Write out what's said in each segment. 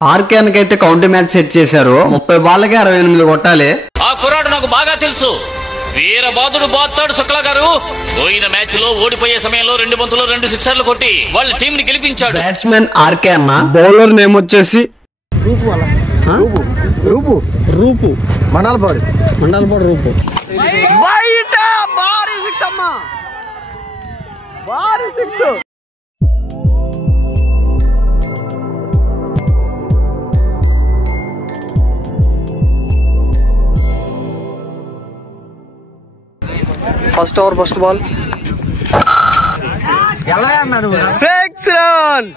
ఆర్కేఎన్కి అయితే county match set చేశారు. 30 బాళ్ళకి 68 కొట్టాలి. ఆ కుర్రాడు నాకు బాగా తెలుసు. వీరబాదుడు బాత్తాడు శుక్లా గారు. పోయిన మ్యాచ్ లో ఓడిపోయే సమయంలో 2 బంతులు 2 సిక్సర్లు కొట్టి వాళ్ళ టీం ని గెలిపించాడు. బ్యాట్స్మెన్ ఆర్కే అన్న, బౌలర్ నేమ్ వచ్చేసి రూపు మండలపాడు రూపు. First over first ball 6 runs.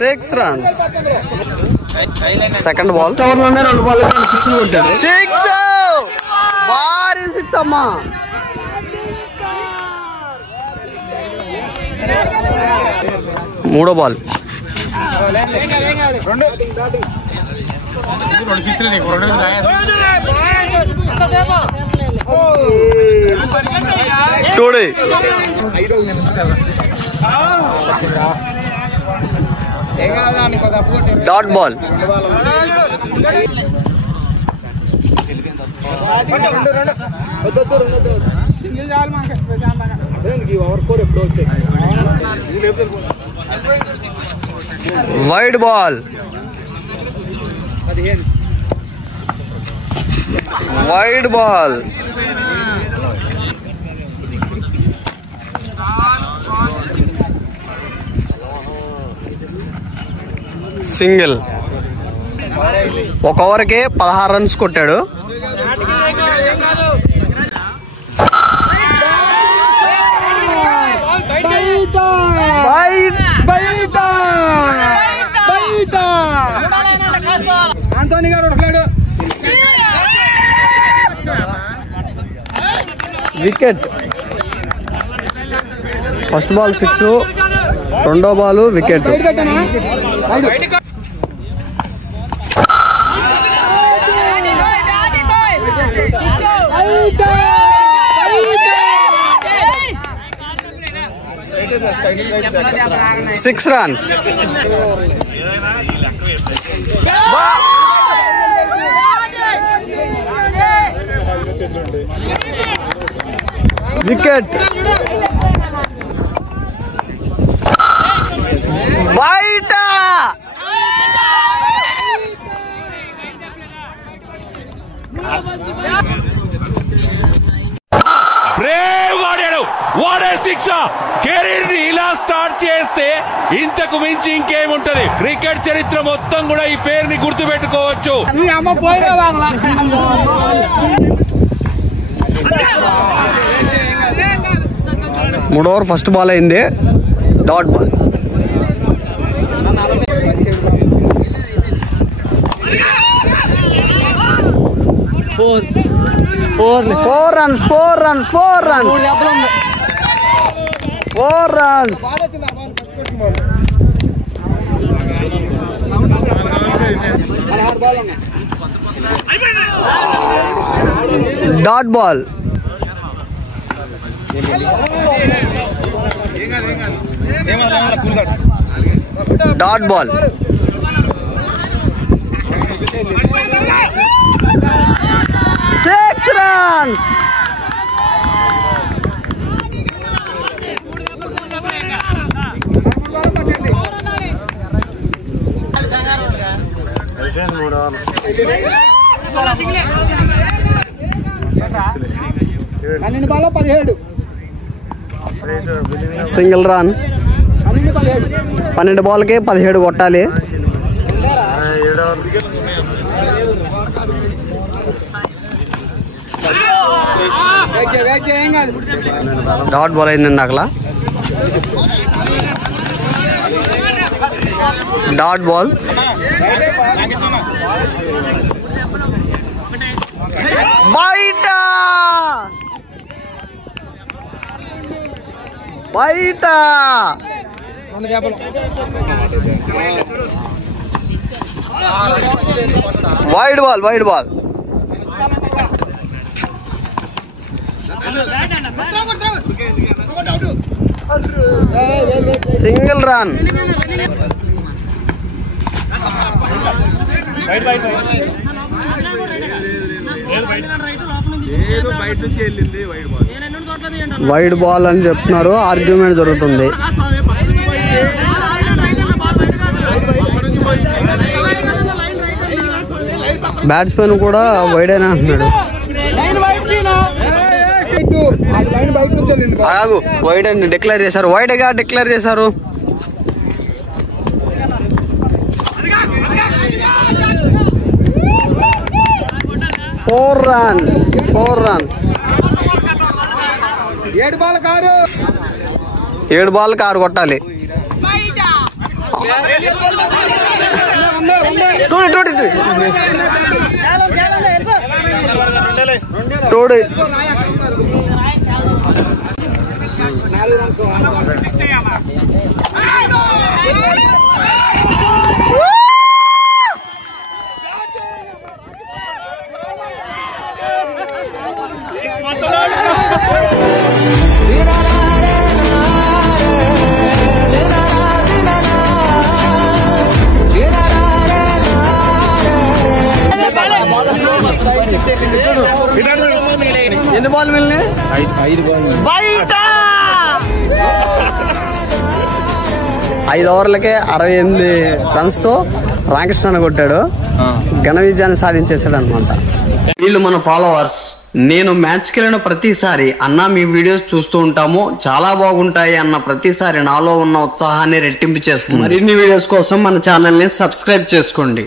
6 runs. Second ball over లోనే 2 బాల్ 6 కొట్టాడు. 6 భారీ 6 అమ్మా. మూడో బాల్ టోడే dot ball. Wide ball. Wide ball. Single. ఒక ఓవర్కి 16 రన్స్ కొట్టాడు. వికెట్. ఫస్ట్ బాల్ 6, రెండో ball wicket. Six runs. Wicket. White. Career ని ఇలా స్టార్ట్ చేస్తే ఇంతకు మించి ఇంకేముంటది. క్రికెట్ చరిత్ర మొత్తం కూడా ఈ పేరుని గుర్తు పెట్టుకోవచ్చు. మూడో ఓవర్ ఫస్ట్ బాల్ అయింది. Dot ball. Four runs. 4 runs. Dot ball. Dot ball. 6 runs. Single run. 12 బాల్కి 17 కొట్టాలి. డాట్ బాల్ అయిందండి అక్కడ. Dot ball. బయట బయట. Wide ball. Wide ball. Single run. Wide ball అని చెప్తున్నారు, ఆర్గ్యుమెంట్ జరుగుతుంది. బ్యాట్స్మెన్ కూడా వైడ్ అయినా అంటున్నాడు. వైడ్ అని డిక్లేర్ చేశారు, వైడ్ గా డిక్లేర్ చేశారు. Four runs. 7 బాల్ కారు కొట్టాలి. చూడు ఎన్ని బాల్ మిగిలినాయి? 5 ఓవర్లకే 68 రన్స్ తో రామకృష్ణ కొట్టాడు, ఘన విజయాన్ని సాధించేశాడు అనమాట. వీళ్ళు మన ఫాలోవర్స్. నేను మ్యాచ్కి వెళ్ళిన ప్రతిసారి అన్న మీ వీడియోస్ చూస్తూ ఉంటాము, చాలా బాగుంటాయి అన్న ప్రతిసారి నాలో ఉన్న ఉత్సాహాన్ని రెట్టింపు చేస్తుంది. మరిన్ని వీడియోస్ కోసం మన ఛానల్ని సబ్స్క్రైబ్ చేసుకోండి.